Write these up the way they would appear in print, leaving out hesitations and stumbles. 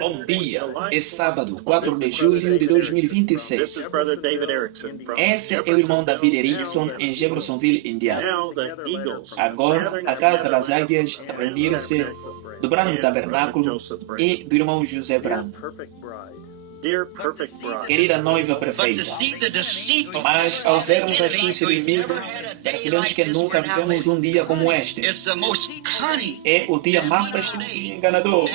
Bom dia, é sábado, 4 de julho de 2026. Esse é o irmão David Erickson em Jeffersonville, Indiana. Agora, a carta das águias reunir-se do Branham Tabernáculo e do irmão José Branham. Querida noiva perfeita, mas ao vermos a astúcia do inimigo, percebemos que nunca vivemos um dia como este. É o dia mais astuto e enganador.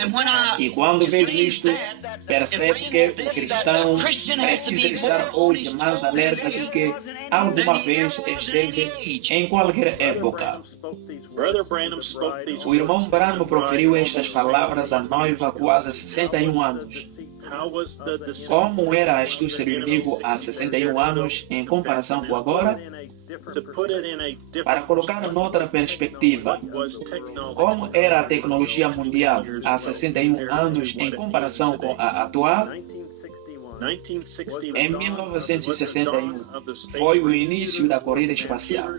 E quando vejo isto, percebo que o cristão precisa estar hoje mais alerta do que alguma vez esteve em qualquer época. O irmão Branham proferiu estas palavras à noiva há quase 61 anos. Como era a astúcia do inimigo há 61 anos em comparação com agora? Para colocar noutra perspectiva, como era a tecnologia mundial há 61 anos em comparação com a atual? Em 1961, foi o início da corrida espacial.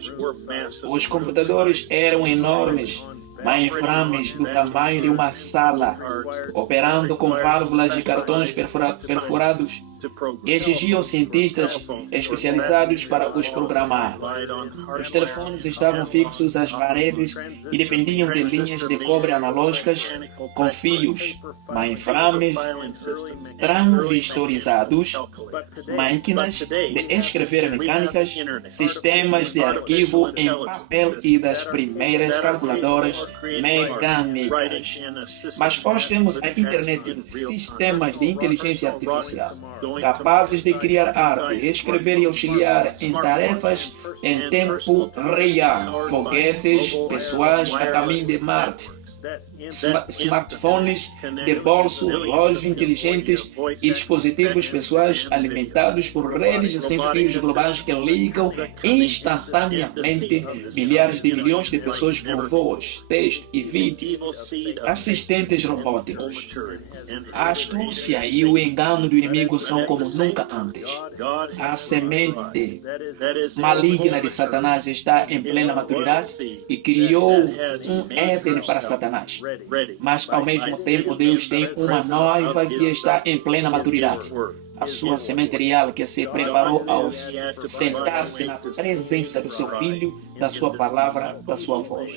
Os computadores eram enormes, mainframes do tamanho de uma sala, operando com válvulas de cartões perfurados, e exigiam cientistas especializados para os programar. Os telefones estavam fixos às paredes e dependiam de linhas de cobre analógicas com fios, mainframes transistorizados, máquinas de escrever mecânicas, sistemas de arquivo em papel e das primeiras calculadoras mecânicas. Mas hoje temos a internet, sistemas de inteligência artificial, capazes de criar arte, escrever e auxiliar em tarefas em tempo real, foguetes pessoais a caminho de Marte, smartphones de bolso, relógios inteligentes e dispositivos pessoais alimentados por redes sem fios globais que ligam instantaneamente milhares de milhões de pessoas por voz, texto e vídeo, assistentes robóticos. A astúcia e o engano do inimigo são como nunca antes. A semente maligna de Satanás está em plena maturidade e criou um Éden para Satanás. Mas, ao mesmo tempo, Deus tem uma noiva que está em plena maturidade. A sua semente real que se preparou ao sentar-se na presença do seu filho, da sua palavra, da sua voz.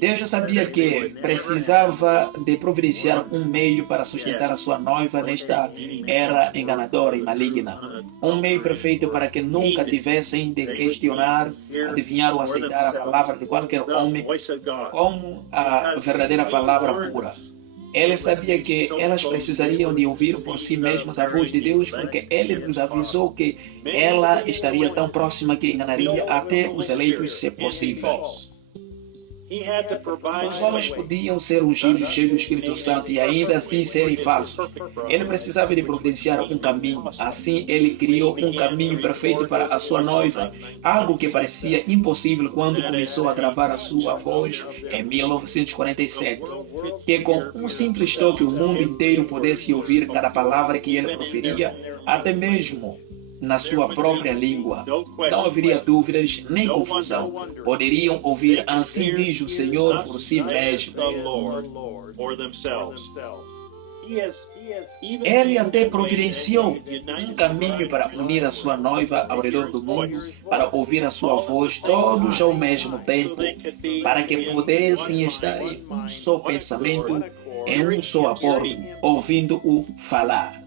Deus já sabia que precisava de providenciar um meio para sustentar a sua noiva nesta era enganadora e maligna. Um meio perfeito para que nunca tivessem de questionar, adivinhar ou aceitar a palavra de qualquer homem como a verdadeira palavra pura. Ele sabia que elas precisariam de ouvir por si mesmas a voz de Deus, porque Ele nos avisou que ela estaria tão próxima que enganaria até os eleitos, se possível. Os homens podiam ser ungidos, cheios do Espírito Santo e ainda assim serem falsos. Ele precisava de providenciar um caminho. Assim, ele criou um caminho perfeito para a sua noiva, algo que parecia impossível quando começou a gravar a sua voz em 1947. Que com um simples toque o mundo inteiro pudesse ouvir cada palavra que ele proferia, até mesmo na sua própria língua. Não haveria dúvidas nem confusão. Poderiam ouvir assim diz o Senhor por si mesmo. Ele até providenciou um caminho para unir a sua noiva ao redor do mundo, para ouvir a sua voz todos ao mesmo tempo, para que pudessem estar em um só pensamento, em um só acordo, ouvindo-o falar.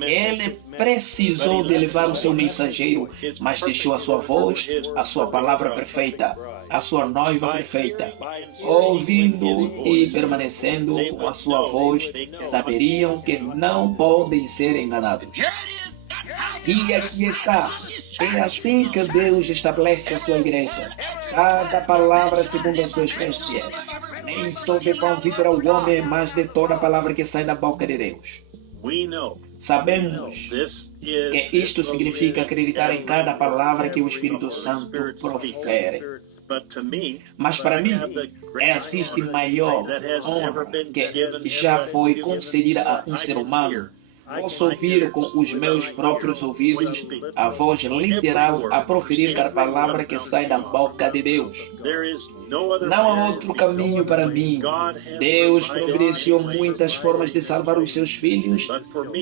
Ele precisou de levar o seu mensageiro, mas deixou a sua voz, a sua palavra perfeita, a sua noiva perfeita. Ouvindo e permanecendo com a sua voz, saberiam que não podem ser enganados. E aqui está. É assim que Deus estabelece a sua igreja. Cada palavra segundo a sua espécie. Nem só de pão viverá o homem, mas de toda a palavra que sai da boca de Deus. Sabemos que isto significa acreditar em cada palavra que o Espírito Santo profere. Mas para mim, existe maior honra que já foi concedida a um ser humano Posso ouvir com os meus próprios ouvidos a voz literal a proferir cada palavra que sai da boca de Deus. Não há outro caminho para mim. Deus providenciou muitas formas de salvar os seus filhos,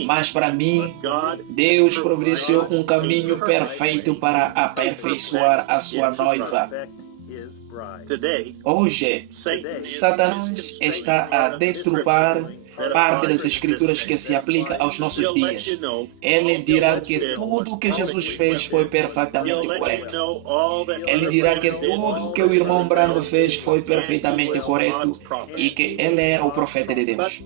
mas para mim, Deus providenciou um caminho perfeito para aperfeiçoar a sua noiva. Hoje, Satanás está a deturpar parte das escrituras que se aplica aos nossos dias. Ele dirá que tudo o que Jesus fez foi perfeitamente correto. Ele dirá que tudo o que o irmão Brando fez foi perfeitamente correto e que ele era o profeta de Deus.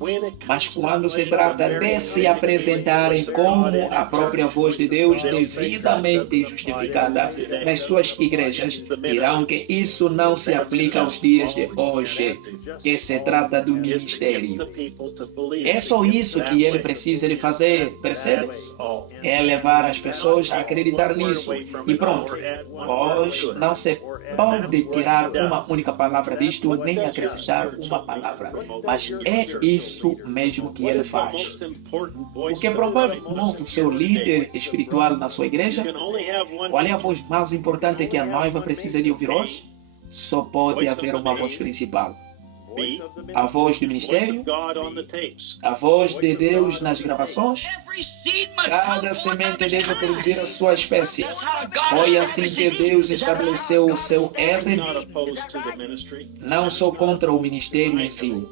Mas quando se trata de se apresentarem como a própria voz de Deus devidamente justificada nas suas igrejas, dirão que isso não se aplica aos dias de hoje, que se trata do ministério. É só isso que ele precisa de fazer, percebe? É levar as pessoas a acreditar nisso. E pronto. Pois não se pode tirar uma única palavra disto, nem acrescentar uma palavra. Mas é isso mesmo que ele faz. O que promove um novo seu líder espiritual na sua igreja? Qual é a voz mais importante que a noiva precisa de ouvir hoje? Só pode haver uma voz principal. A voz do ministério, a voz de Deus nas gravações. Cada semente deve produzir a sua espécie. Foi assim que Deus estabeleceu o seu Éden. Não sou contra o ministério em si.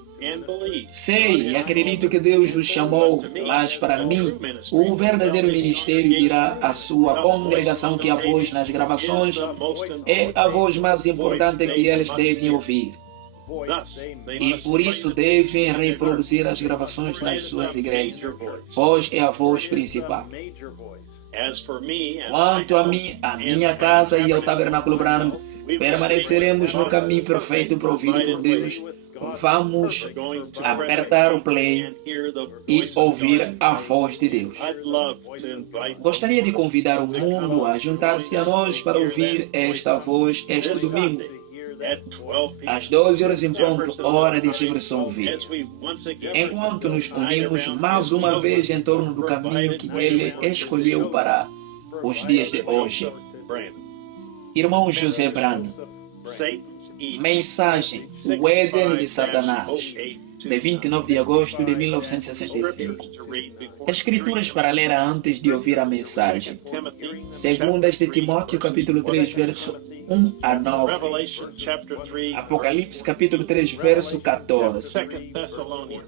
Sei e acredito que Deus os chamou, mas para mim, o verdadeiro ministério dirá à sua congregação que a voz nas gravações é a voz mais importante que eles devem ouvir. E por isso devem reproduzir as gravações nas suas igrejas, pois é a voz principal. Quanto a mim, a minha casa e ao tabernáculo branco, permaneceremos no caminho perfeito provido por Deus. Vamos apertar o play e ouvir a voz de Deus. Gostaria de convidar o mundo a juntar-se a nós para ouvir esta voz este domingo, às 12 horas em ponto, hora de Jeffersonville, enquanto nos unimos mais uma vez em torno do caminho que Ele escolheu para os dias de hoje. Irmão José Brando, mensagem, o Éden de Satanás, de 29 de agosto de 1965. Escrituras para ler antes de ouvir a mensagem. Segundas de Timóteo, capítulo 3, verso 1 a 9. Apocalipse, capítulo 3, verso 14.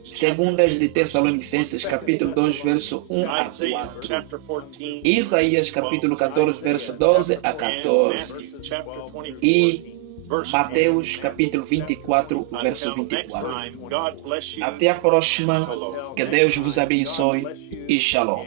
Segundas de Tessalonicenses, capítulo 2, verso 1 a 4. Isaías, capítulo 14, verso 12 a 14. E Mateus, capítulo 24, verso 24. Até a próxima. Que Deus vos abençoe e shalom.